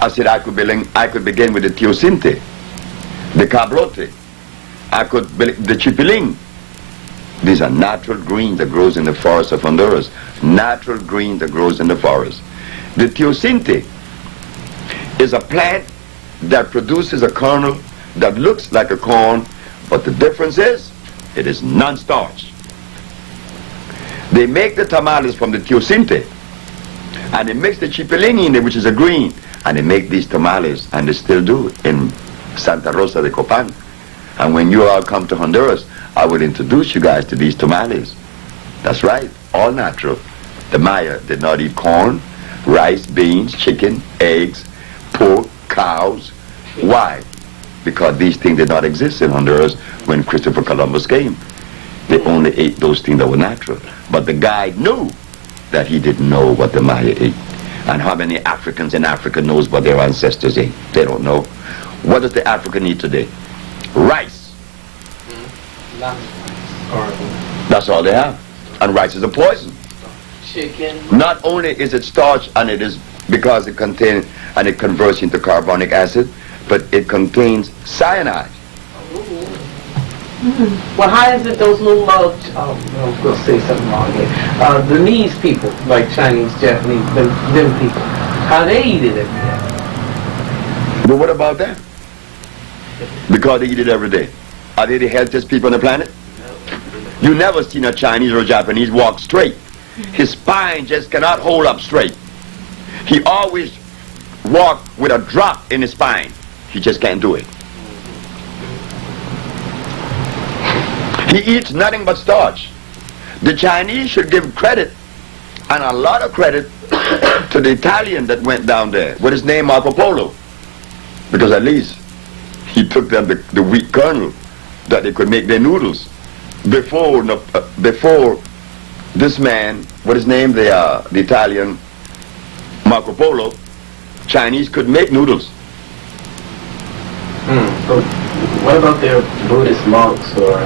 I said I could begin with the teosinte, the cabrote, the chipiling. These are natural green that grows in the forest of Honduras. Natural green that grows in the forest. The teosinte is a plant that produces a kernel that looks like a corn, but the difference is it is non-starch. They make the tamales from the teosinte, and they mix the chipiling in it, which is a green, and they make these tamales, and they still do in Santa Rosa de Copan. And when you all come to Honduras, I will introduce you guys to these tamales. That's right, all natural. The Maya did not eat corn, rice, beans, chicken, eggs, pork, cows. Why? Because these things did not exist in Honduras when Christopher Columbus came. They only ate those things that were natural. But the guide knew that he didn't know what the Maya ate. And how many Africans in Africa knows what their ancestors ate? They don't know. What does the African eat today? Rice. That's all they have. And rice is a poison. Chicken. Not only is it starch, and it is because it contains, and it converts into carbonic acid, but it contains cyanide. Well, how is it those little, I'm going to say something wrong here. Burmese people, like Chinese, Japanese, them people, how they eat it every day? But what about that? Because they eat it every day. Are they the healthiest people on the planet? You never seen a Chinese or a Japanese walk straight. His spine just cannot hold up straight. He always walk with a drop in his spine. He just can't do it. He eats nothing but starch. The Chinese should give credit, and a lot of credit, to the Italian that went down there with his name Marco Polo. Because at least he took them the wheat kernel that they could make their noodles. Before this man, what his name, the Italian Marco Polo, Chinese could make noodles. But what about their Buddhist monks or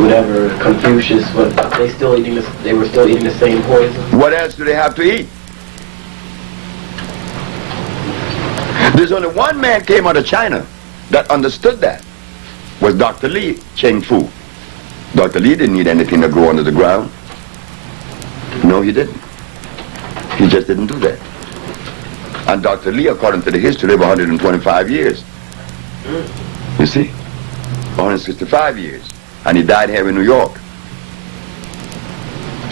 whatever, Confucius? What they were still eating the same poison? What else do they have to eat? There's only one man came out of China that understood that. Was Dr. Li Cheng Fu. Dr. Li didn't need anything to grow under the ground. No, he didn't. He just didn't do that. And Dr. Li, according to the history, lived 125 years. You see? 165 years. And he died here in New York.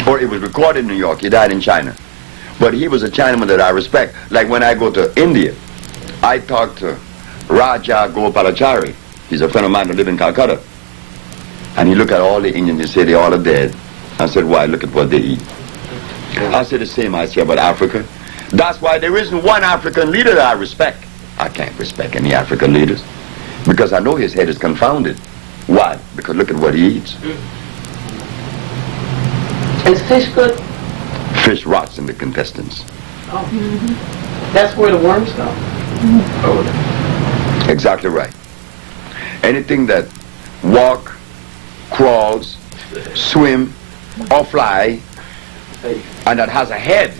Or it was recorded in New York. He died in China. But he was a Chinaman that I respect. Like when I go to India, I talk to Raja Gopalachari. He's a friend of mine that lives in Calcutta. And he looked at all the Indians and said they all are dead. I said, why? Look at what they eat. I said the same I say about Africa. That's why there isn't one African leader that I respect. I can't respect any African leaders because I know his head is confounded. Why? Because look at what he eats. Is fish good? Fish rots in the intestines. Oh. That's where the worms go. Exactly right. Anything that walk, crawls, swim, or fly, and that has a head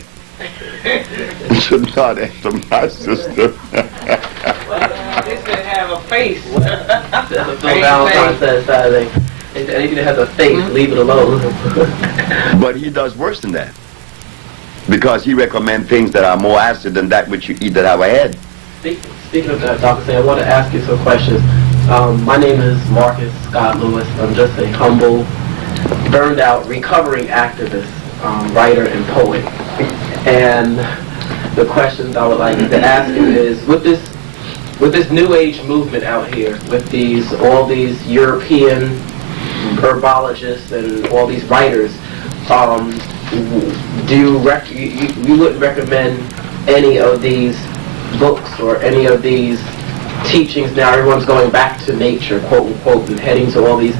should not enter my system. This should have a face. Valentine says Saturday. Anything that has a face, leave it alone. But he does worse than that. Because he recommends things that are more acid than that which you eat that have a head. Speaking of that, Dr. Say, I want to ask you some questions. My name is Marcus Scott Lewis. I'm just a humble, burned out, recovering activist, writer, and poet. And the questions I would like to ask you is, with this New Age movement out here, with all these European herbologists and all these writers, do you wouldn't recommend any of these books or any of these teachings? Now everyone's going back to nature, quote unquote, and heading to all these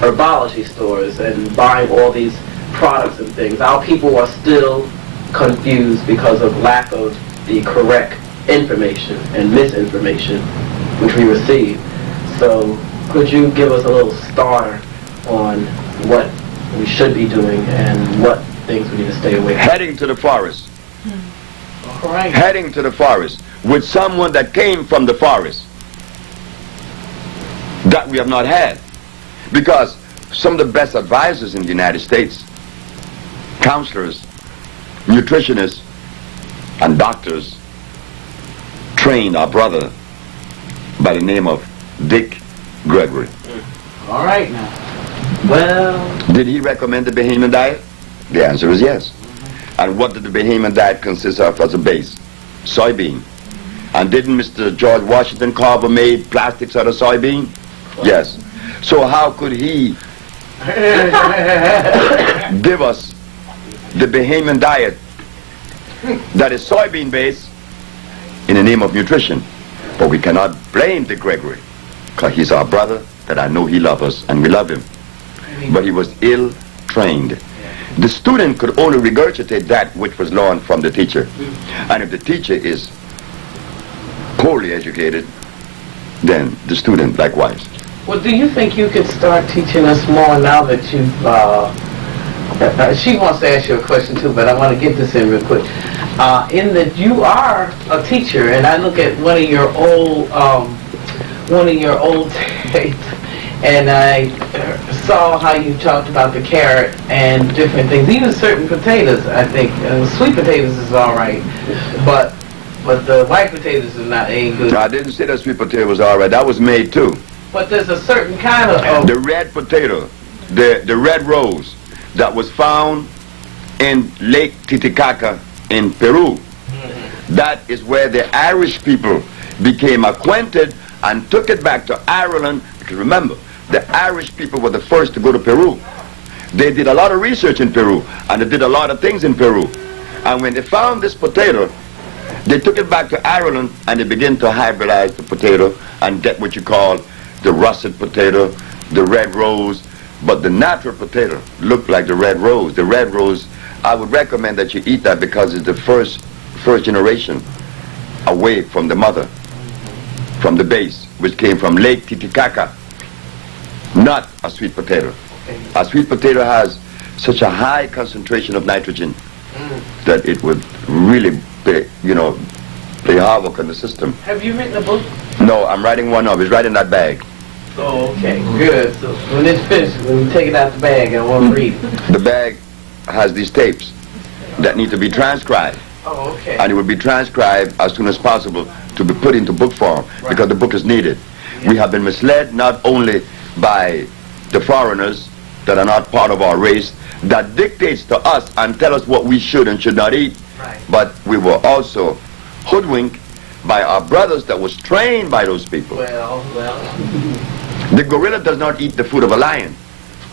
herbology stores and buying all these products and things. Our people are still confused because of lack of the correct information and misinformation which we receive. So could you give us a little starter on what we should be doing and what things we need to stay away from? Heading to the forest. All right. Heading to the forest. with someone that came from the forest. That we have not had. Because some of the best advisors in the United States, counselors, nutritionists, and doctors, trained our brother by the name of Dick Gregory. All right now. Well, Did he recommend the Bahamian diet? The answer is yes. And what did the Bahamian diet consist of as a base? Soybean. And didn't Mr. George Washington Carver made plastics out of soybean? Yes. So how could he give us the Bahamian diet that is soybean based in the name of nutrition? But we cannot blame Dick Gregory, because he's our brother that I know he loves us and we love him. But he was ill trained. The student could only regurgitate that which was learned from the teacher. And if the teacher is poorly educated, then the student likewise. well, do you think you could start teaching us more now that you've, she wants to ask you a question too, but I want to get this in real quick. In that you are a teacher, and I look at one of your old tapes, and I saw how you talked about the carrot and different things, even certain potatoes, I think. Sweet potatoes is all right, but the white potatoes ain't good. I didn't say that sweet potato was all right. That was made too. But there's a certain kind of... The red potato, the red rose that was found in Lake Titicaca in Peru. That is where the Irish people became acquainted and took it back to Ireland. Because remember, the Irish people were the first to go to Peru. They did a lot of research in Peru, and they did a lot of things in Peru. And when they found this potato, they took it back to Ireland, and they began to hybridize the potato and get what you call the russet potato, the red rose. But the natural potato looked like the red rose. The red rose, I would recommend that you eat that because it's the first generation away from the mother, from the base, which came from Lake Titicaca. Not a sweet potato. A sweet potato has such a high concentration of nitrogen that it would really play havoc on the system. Have you written a book? No, I'm writing one up. It's right in that bag. Oh, okay, good. So when it's finished, when you take it out the bag, I want to read it. The bag has these tapes that need to be transcribed. Oh, okay. And it will be transcribed as soon as possible to be put into book form, because the book is needed. We have been misled not only by the foreigners that are not part of our race, that dictates to us and tell us what we should and should not eat, but we were also hoodwinked by our brothers that was trained by those people. Well. The gorilla does not eat the food of a lion,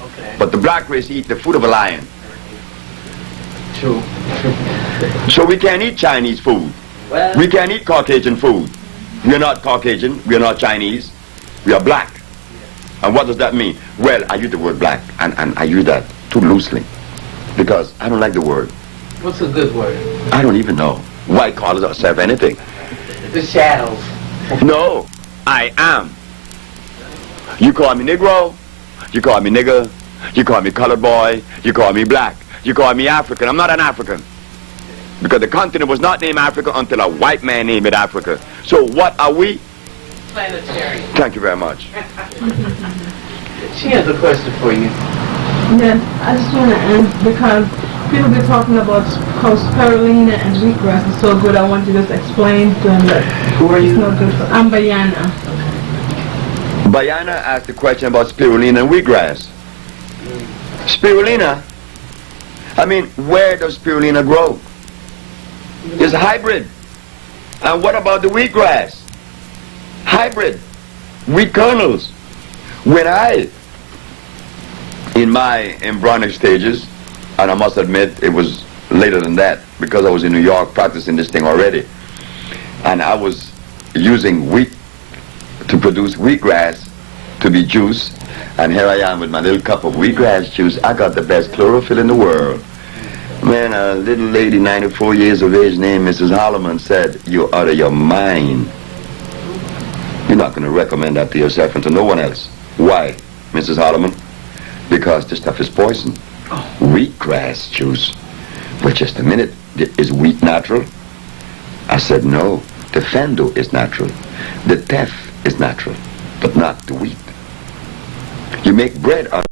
Okay. but the black race eat the food of a lion. True. So we can't eat Chinese food. Well, We can't eat Caucasian food. We are not Caucasian. We are not Chinese. We are black. And what does that mean? Well, I use the word black, and I use that too loosely because I don't like the word. what's a good word? I don't even know. Why call ourselves anything? The shadows. No, I am. You call me Negro, you call me nigger, you call me colored boy, you call me black, you call me African. I'm not an African. Because the continent was not named Africa until a white man named it Africa. So what are we? Planetary. Thank you very much. She has a question for you. Yes, I just want to end because people be talking about how spirulina and wheatgrass is so good. I want you to just explain to them that Who are it's you? not good for I'm Bayana. Bayana asked a question about spirulina and wheatgrass. Spirulina, I mean, where does spirulina grow? It's hybrid. And what about the wheatgrass? Hybrid. Wheat kernels. When in my embryonic stages, and I must admit it was later than that because I was in New York practicing this thing already, and I was using wheat to produce wheatgrass to be juice, and here I am with my little cup of wheatgrass juice. I got the best chlorophyll in the world. Man, a little lady, 94 years of age, named Mrs. Holloman, said, "You're out of your mind. You're not going to recommend that to yourself and to no one else." Why, Mrs. Holloman? Because this stuff is poison. Wheatgrass juice. But just a minute, is wheat natural? I said, no. The fendo is natural. The teff is natural, but not the wheat. You make bread out